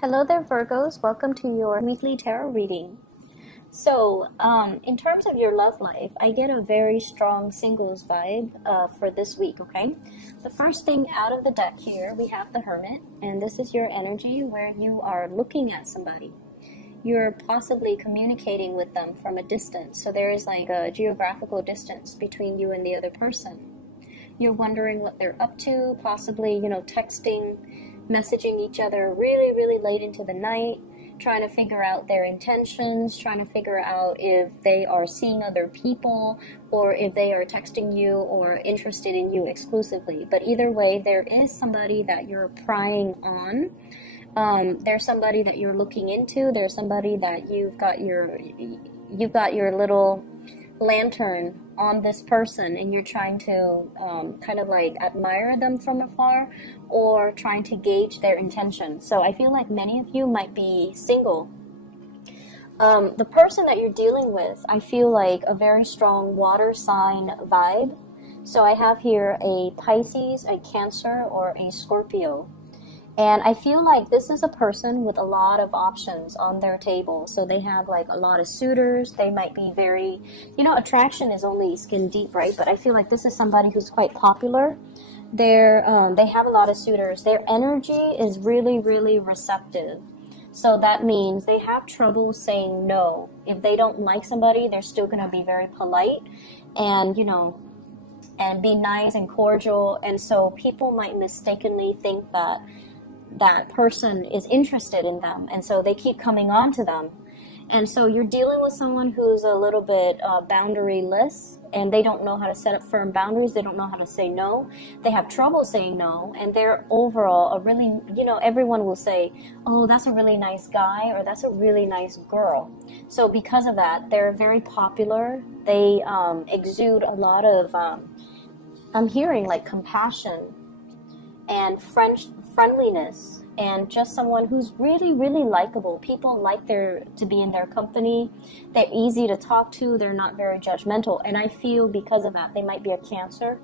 Hello there, Virgos. Welcome to your weekly tarot reading. So, in terms of your love life, I get a very strong singles vibe for this week, okay? The first thing out of the deck here, we have the Hermit, and this is your energy where you are looking at somebody. You're possibly communicating with them from a distance, so there is like a geographical distance between you and the other person. You're wondering what they're up to, possibly, texting, messaging each other really, really late into the night, trying to figure out their intentions, trying to figure out if they are seeing other people or if they are texting you or interested in you exclusively. But either way, there is somebody that you're prying on. There's somebody that you're looking into. There's somebody that you've got your little lantern on this person, and you're trying to kind of like admire them from afar or trying to gauge their intention. So I feel like many of you might be single. The person that you're dealing with, I feel like a very strong water sign vibe. So I have here a Pisces, a Cancer, or a Scorpio. And I feel like this is a person with a lot of options on their table. So they have like a lot of suitors. They might be very, attraction is only skin deep, right? But I feel like this is somebody who's quite popular. They have a lot of suitors. Their energy is really, really receptive. So that means they have trouble saying no. If they don't like somebody, they're still going to be very polite and, and be nice and cordial. And so people might mistakenly think that that person is interested in them, and so they keep coming on to them. And so you're dealing with someone who's a little bit boundaryless, and they don't know how to set up firm boundaries. They don't know how to say no. They have trouble saying no, and they're overall a really, everyone will say, oh, that's a really nice guy, or that's a really nice girl. So because of that, they're very popular. They exude a lot of, I'm hearing like compassion and friendliness, and just someone who's really, really likable. People like to be in their company. They're easy to talk to. They're not very judgmental. And I feel because of that, they might be a Cancer.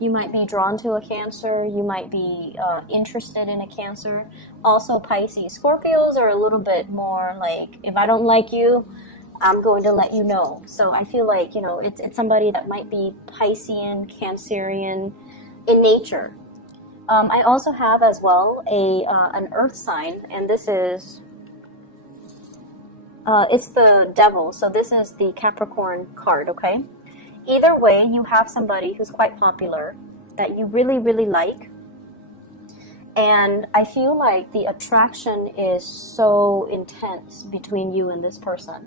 You might be drawn to a Cancer. You might be interested in a Cancer. Also Pisces. Scorpios are a little bit more like, if I don't like you, I'm going to let you know. So I feel like, it's somebody that might be Piscean, Cancerian in nature. I also have as well an earth sign, and this is, it's the devil, so this is the Capricorn card, okay? Either way, you have somebody who's quite popular that you really, really like, and I feel like the attraction is so intense between you and this person.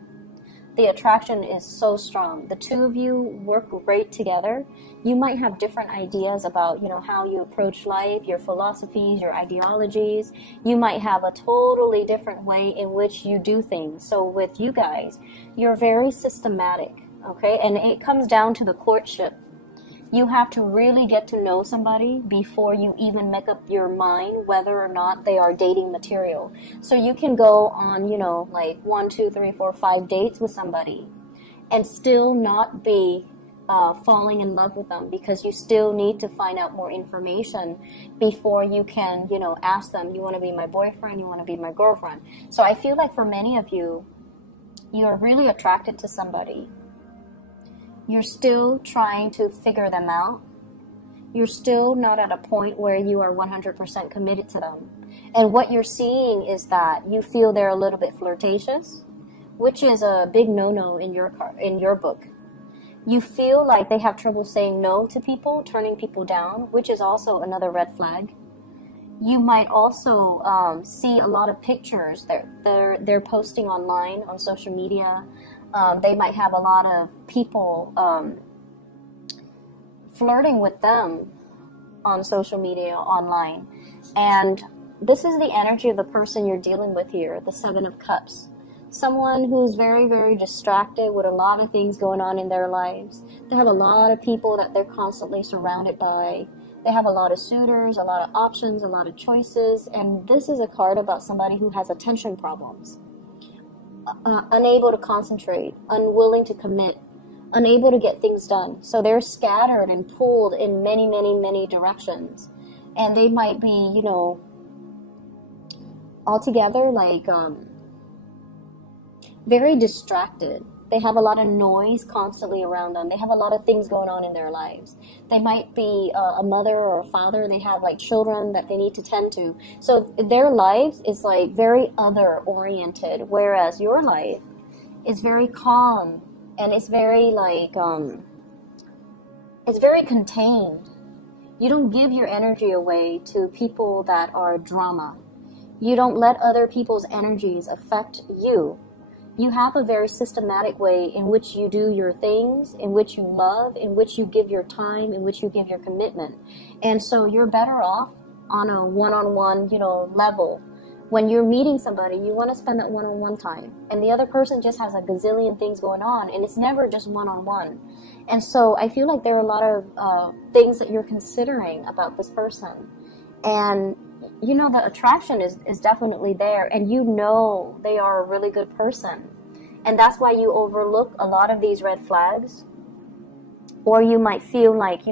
The attraction is so strong. The two of you work great together. You might have different ideas about, how you approach life, your philosophies, your ideologies. You might have a totally different way in which you do things. So with you guys, you're very systematic, okay? And it comes down to the courtship. You have to really get to know somebody before you even make up your mind whether or not they are dating material. So you can go on, like 1, 2, 3, 4, 5 dates with somebody and still not be falling in love with them, because you still need to find out more information before you can, ask them, you want to be my boyfriend, you want to be my girlfriend. So I feel like for many of you, you're really attracted to somebody. You're still trying to figure them out. You're still not at a point where you are 100% committed to them. And what you're seeing is that you feel they're a little bit flirtatious, which is a big no-no in your book. You feel like they have trouble saying no to people, turning people down, which is also another red flag. You might also see a lot of pictures that they're posting online on social media. They might have a lot of people flirting with them on social media, online. And this is the energy of the person you're dealing with here, the Seven of Cups. Someone who's very, very distracted with a lot of things going on in their lives. They have a lot of people that they're constantly surrounded by. They have a lot of suitors, a lot of options, a lot of choices. And this is a card about somebody who has attention problems. Unable to concentrate, unwilling to commit, unable to get things done. So they're scattered and pulled in many, many, many directions. And they might be, altogether like very distracted. They have a lot of noise constantly around them. They have a lot of things going on in their lives. They might be a mother or a father. They have like children that they need to tend to. So their life is like very other oriented, whereas your life is very calm and it's very like it's very contained. You don't give your energy away to people that are drama. You don't let other people's energies affect you. You have a very systematic way in which you do your things, in which you love, in which you give your time, in which you give your commitment. And so you're better off on a one-on-one, level. When you're meeting somebody, you want to spend that one-on-one time. And the other person just has a gazillion things going on, and it's never just one-on-one. And so I feel like there are a lot of things that you're considering about this person. And the attraction is definitely there, and they are a really good person. And that's why you overlook a lot of these red flags. Or you might feel like,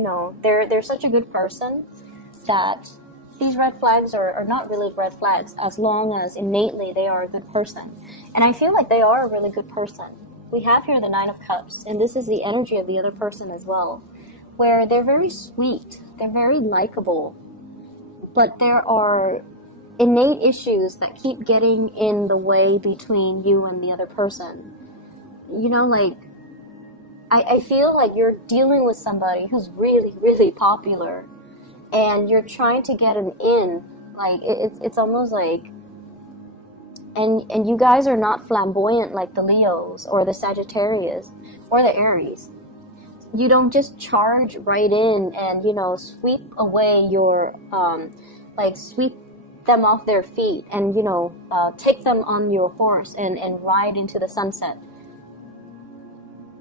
they're such a good person that these red flags are not really red flags as long as innately they are a good person. And I feel like they are a really good person. We have here the Nine of Cups, and this is the energy of the other person as well, where they're very sweet, they're very likable, but there are innate issues that keep getting in the way between you and the other person. I feel like you're dealing with somebody who's really, really popular, and you're trying to get an in. Like, it's almost like, and you guys are not flamboyant like the Leos or the Sagittarius or the Aries. You don't just charge right in and, sweep away your, sweep them off their feet and, take them on your horse and ride into the sunset.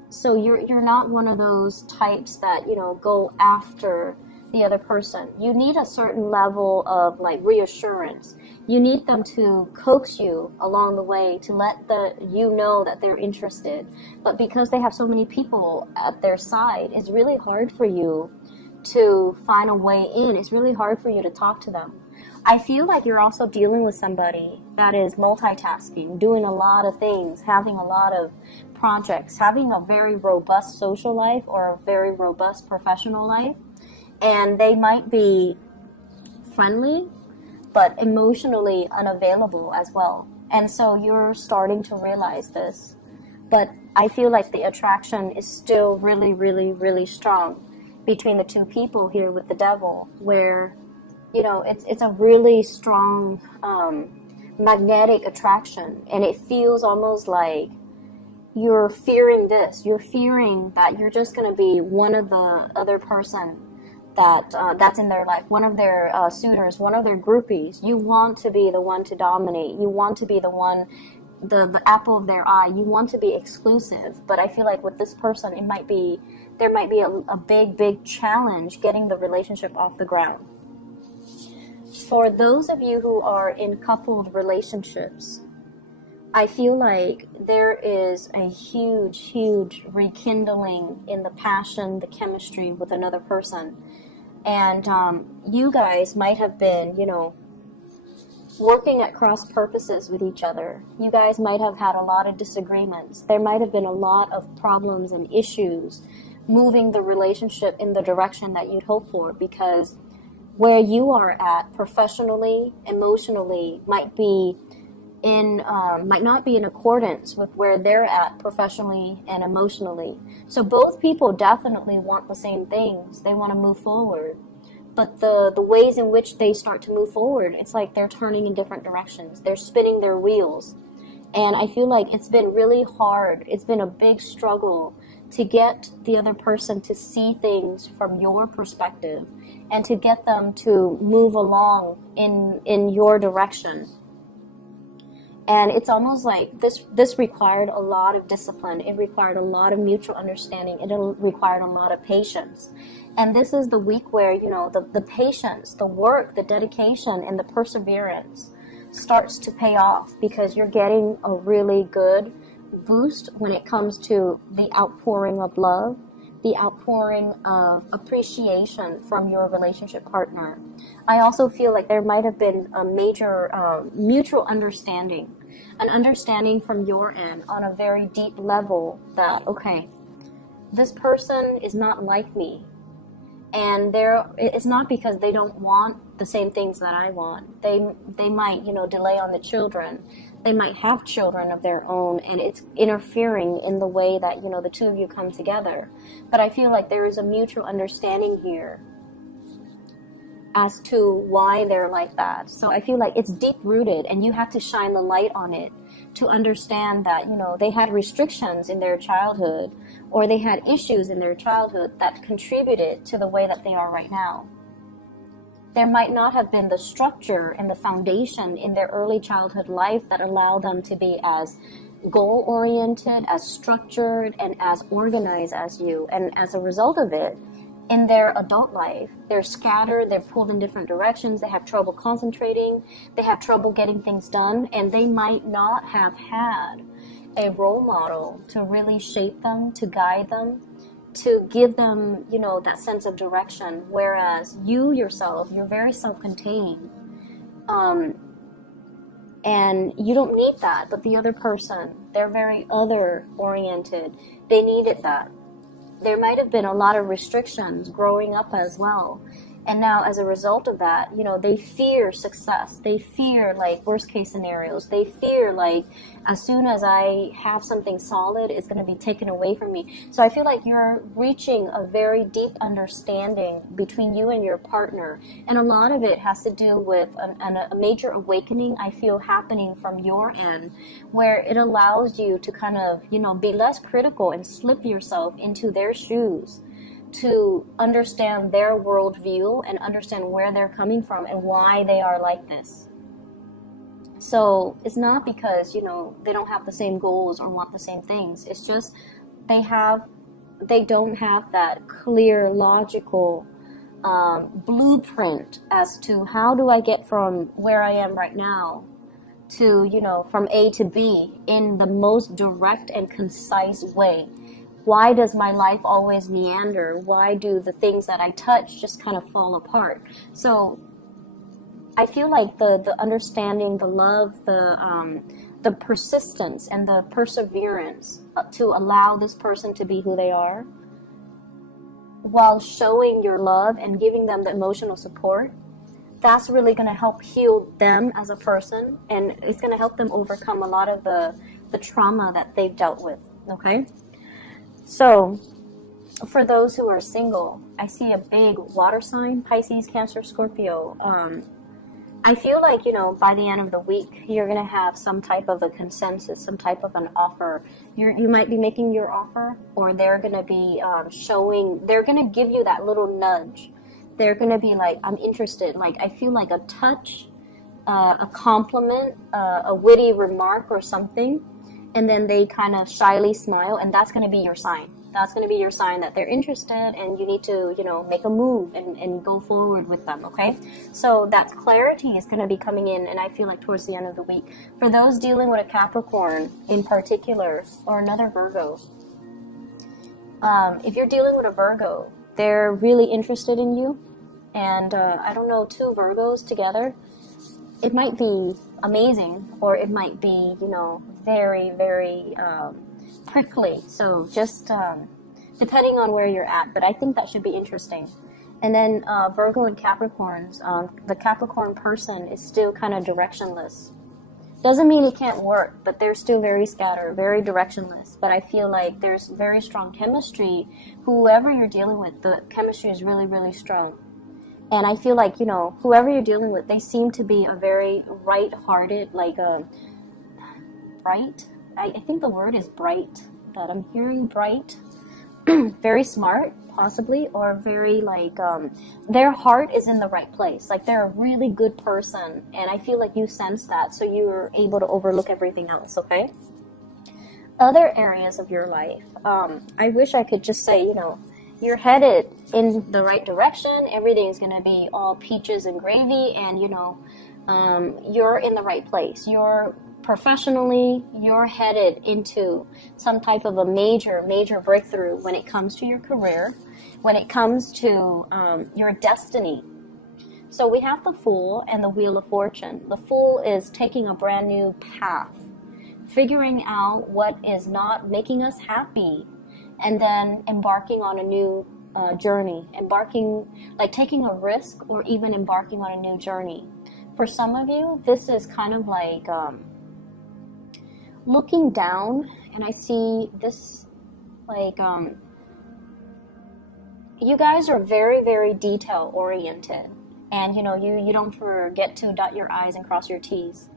So you're not one of those types that, go after the other person. You need a certain level of reassurance. You need them to coax you along the way to let you know that they're interested. But because they have so many people at their side, it's really hard for you to find a way in. It's really hard for you to talk to them. I feel like you're also dealing with somebody that is multitasking, doing a lot of things, having a lot of projects, having a very robust social life or a very robust professional life. And they might be friendly, but emotionally unavailable as well. And so you're starting to realize this. But I feel like the attraction is still really, really, really strong between the two people here with the Devil, where, it's a really strong magnetic attraction. And it feels almost like you're fearing this. You're fearing that you're just going to be one of the other person that's in their life, one of their suitors, one of their groupies. You want to be the one to dominate. You want to be the one, the apple of their eye. You want to be exclusive. But I feel like with this person, there might be a big challenge getting the relationship off the ground. For those of you who are in coupled relationships, I feel like there is a huge rekindling in the passion, the chemistry with another person. And you guys might have been, working at cross purposes with each other. You guys might have had a lot of disagreements. There might have been a lot of problems and issues moving the relationship in the direction that you'd hope for, because where you are at professionally, emotionally, might not be in accordance with where they're at professionally and emotionally. So both people definitely want the same things. They want to move forward. But the ways in which they start to move forward, it's like they're turning in different directions. They're spinning their wheels. And I feel like it's been really hard. It's been a big struggle to get the other person to see things from your perspective and to get them to move along in your direction. And it's almost like this required a lot of discipline. It required a lot of mutual understanding. It required a lot of patience. And this is the week where, the patience, the work, the dedication, and the perseverance starts to pay off, because you're getting a really good boost when it comes to the outpouring of love, the outpouring of appreciation from your relationship partner. I also feel like there might have been a major mutual understanding, an understanding from your end on a very deep level that, okay, this person is not like me. And it's not because they don't want the same things that I want. They might, delay on the children. They might have children of their own, and it's interfering in the way that, the two of you come together. But I feel like there is a mutual understanding here as to why they're like that. So I feel like it's deep-rooted, and you have to shine the light on it to understand that, they had restrictions in their childhood, or they had issues in their childhood that contributed to the way that they are right now. There might not have been the structure and the foundation in their early childhood life that allowed them to be as goal-oriented, as structured, and as organized as you. And as a result of it, in their adult life, they're scattered, they're pulled in different directions, they have trouble concentrating, they have trouble getting things done, and they might not have had a role model to really shape them, to guide them, to give them, that sense of direction. Whereas you yourself, you're very self-contained, and you don't need that. But the other person, they're very other-oriented. They needed that. There might have been a lot of restrictions growing up as well. And now as a result of that, they fear success. They fear like worst case scenarios. They fear like as soon as I have something solid, it's going to be taken away from me. So I feel like you're reaching a very deep understanding between you and your partner. And a lot of it has to do with a major awakening I feel happening from your end, where it allows you to kind of, be less critical and slip yourself into their shoes, to understand their worldview and understand where they're coming from and why they are like this. So it's not because, they don't have the same goals or want the same things. It's just they don't have that clear, logical blueprint as to how do I get from where I am right now to, from A to B in the most direct and concise way. Why does my life always meander? Why do the things that I touch just kind of fall apart? So I feel like the understanding, the love, the persistence and the perseverance to allow this person to be who they are, while showing your love and giving them the emotional support, that's really going to help heal them as a person, and it's going to help them overcome a lot of the trauma that they've dealt with, okay? So, for those who are single, I see a big water sign, Pisces, Cancer, Scorpio. I feel like, by the end of the week, you're going to have some type of a consensus, some type of an offer. You might be making your offer, or they're going to be they're going to give you that little nudge. They're going to be like, I'm interested. Like, I feel like a touch, a compliment, a witty remark or something. And then they kind of shyly smile, and that's going to be your sign. That's going to be your sign that they're interested, and you need to, make a move and go forward with them, okay? So that clarity is going to be coming in, and I feel like towards the end of the week. For those dealing with a Capricorn in particular, or another Virgo, if you're dealing with a Virgo, they're really interested in you, and I don't know, two Virgos together, it might be amazing, or it might be, very, very prickly. So just depending on where you're at, but I think that should be interesting. And then Virgo and Capricorns, the Capricorn person is still kind of directionless. Doesn't mean it can't work, but they're still very scattered, very directionless. But I feel like there's very strong chemistry. Whoever you're dealing with, the chemistry is really, really strong. And I feel like, whoever you're dealing with, they seem to be a very right-hearted, like bright. I think the word is bright, but I'm hearing bright. Very smart, possibly, or very their heart is in the right place. Like they're a really good person, and I feel like you sense that, so you're able to overlook everything else, okay? Other areas of your life, I wish I could just say, you're headed in the right direction. Everything's going to be all peaches and gravy, and, you're in the right place. You're professionally, you're headed into some type of a major breakthrough when it comes to your career, when it comes to your destiny. So we have the Fool and the Wheel of Fortune. The Fool is taking a brand new path, figuring out what is not making us happy, and then embarking on a new journey, taking a risk, or even embarking on a new journey. For some of you, this is kind of like looking down, and I see this like you guys are very, very detail oriented, and you don't forget to dot your I's and cross your T's.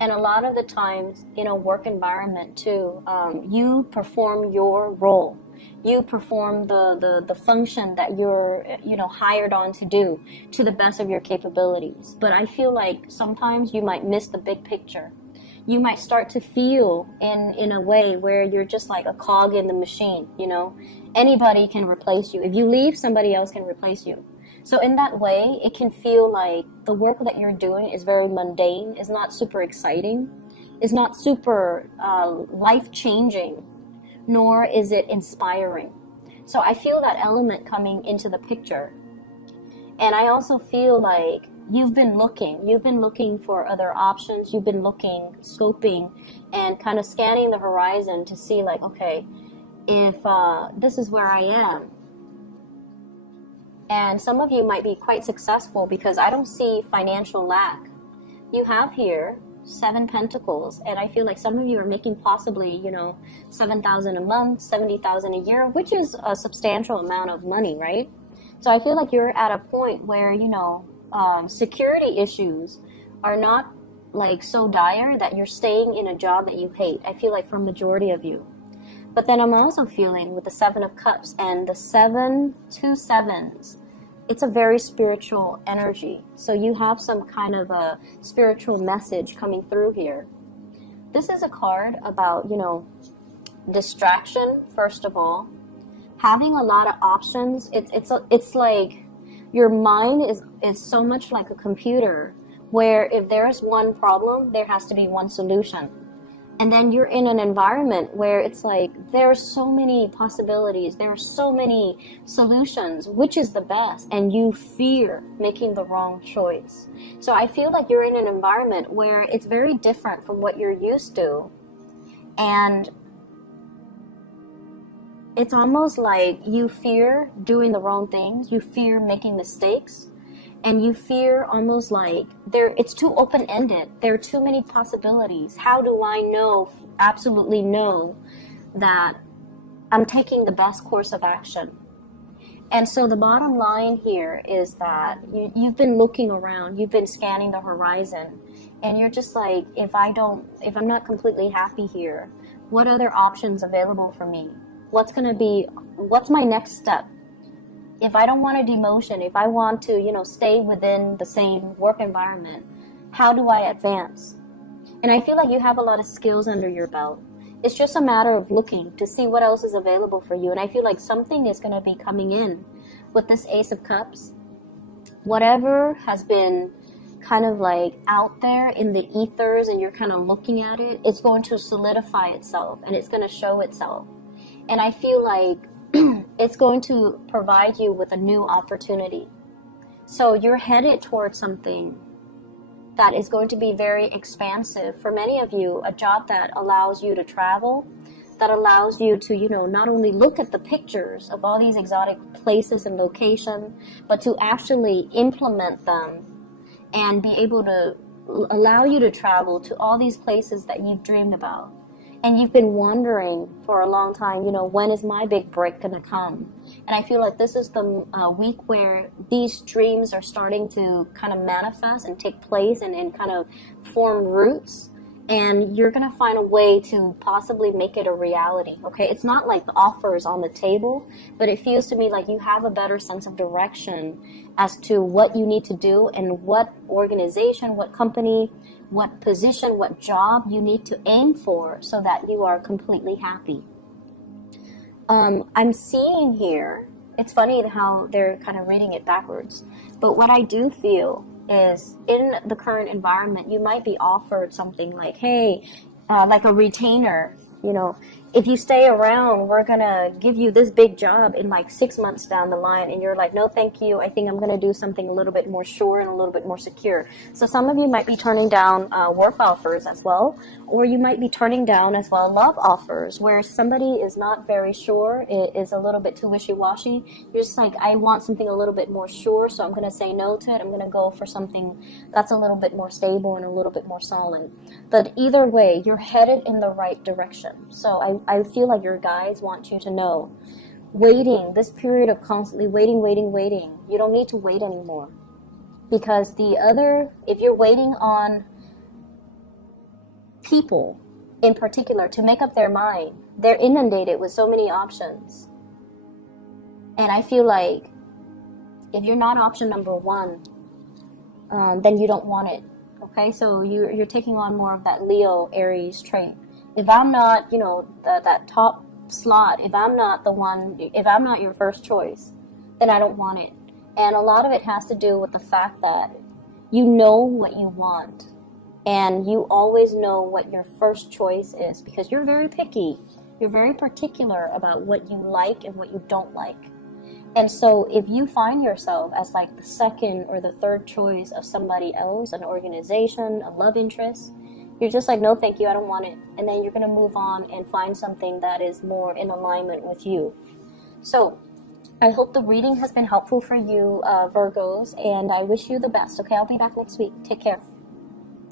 And a lot of the times in a work environment too, you perform your role. You perform the function that you're hired on to do to the best of your capabilities. But I feel like sometimes you might miss the big picture. You might start to feel in a way where you're just like a cog in the machine. Anybody can replace you. If you leave, somebody else can replace you. So in that way, it can feel like the work that you're doing is very mundane, is not super exciting, is not super life-changing, nor is it inspiring. So I feel that element coming into the picture. And I also feel like you've been looking for other options. You've been looking, scoping, and kind of scanning the horizon to see like, okay, if this is where I am. And some of you might be quite successful because I don't see financial lack. You have here 7 Pentacles, and I feel like some of you are making possibly, $7,000 a month, $70,000 a year, which is a substantial amount of money, right? So I feel like you're at a point where, security issues are not like so dire that you're staying in a job that you hate. I feel like for a majority of you. But then I'm also feeling with the 7 of Cups and the 2 sevens, it's a very spiritual energy. So you have some kind of a spiritual message coming through here. This is a card about, distraction, first of all. Having a lot of options. It's like your mind is so much like a computer where if there's one problem, there has to be one solution. And then you're in an environment where it's like there are so many possibilities, there are so many solutions, which is the best, and you fear making the wrong choice. So I feel like you're in an environment where it's very different from what you're used to, and it's almost like you fear doing the wrong things, you fear making mistakes, and you fear almost like it's too open-ended. There are too many possibilities. How do I absolutely know that I'm taking the best course of action? And so the bottom line here is that you've been looking around, you've been scanning the horizon, and you're just like, if I'm not completely happy here, what other options available for me? What's my next step? If I don't want a demotion, if I want to, stay within the same work environment, how do I advance? And I feel like you have a lot of skills under your belt. It's just a matter of looking to see what else is available for you. And I feel like something is going to be coming in with this Ace of Cups. Whatever has been kind of like out there in the ethers and you're kind of looking at it, it's going to solidify itself and it's going to show itself. And I feel like it's going to provide you with a new opportunity. So you're headed towards something that is going to be very expansive. For many of you, a job that allows you to travel, that allows you to, not only look at the pictures of all these exotic places and locations, but to actually implement them and be able to allow you to travel to all these places that you've dreamed about. And you've been wondering for a long time, when is my big break going to come? And I feel like this is the week where these dreams are starting to kind of manifest and take place and kind of form roots. And you're going to find a way to possibly make it a reality, okay? It's not like the offer is on the table, but it feels to me like you have a better sense of direction as to what you need to do and what organization, what company, what position, what job you need to aim for so that you are completely happy. I'm seeing here, it's funny how they're kind of reading it backwards, but what I do feel is in the current environment, you might be offered something like, hey, like a retainer, you know, if you stay around, we're going to give you this big job in like 6 months down the line. And you're like, no, thank you. I think I'm going to do something a little bit more sure and a little bit more secure. So some of you might be turning down work offers as well, or you might be turning down as well love offers where somebody is not very sure, it is a little bit too wishy-washy. You're just like, I want something a little bit more sure, so I'm going to say no to it. I'm going to go for something that's a little bit more stable and a little bit more solid. But either way, you're headed in the right direction. So I feel like your guides want you to know, waiting, this period of constantly waiting, you don't need to wait anymore. Because if you're waiting on people in particular to make up their mind, they're inundated with so many options. And I feel like if you're not option number one, then you don't want it. Okay, so you're taking on more of that Leo Aries trait. If I'm not, you know, that top slot, if I'm not the one, if I'm not your first choice, then I don't want it. And a lot of it has to do with the fact that you know what you want. And you always know what your first choice is because you're very picky. You're very particular about what you like and what you don't like. And so if you find yourself as like the second or the third choice of somebody else, an organization, a love interest, you're just like, no, thank you, I don't want it. And then you're going to move on and find something that is more in alignment with you. So I hope the reading has been helpful for you, Virgos, and I wish you the best. Okay, I'll be back next week. Take care.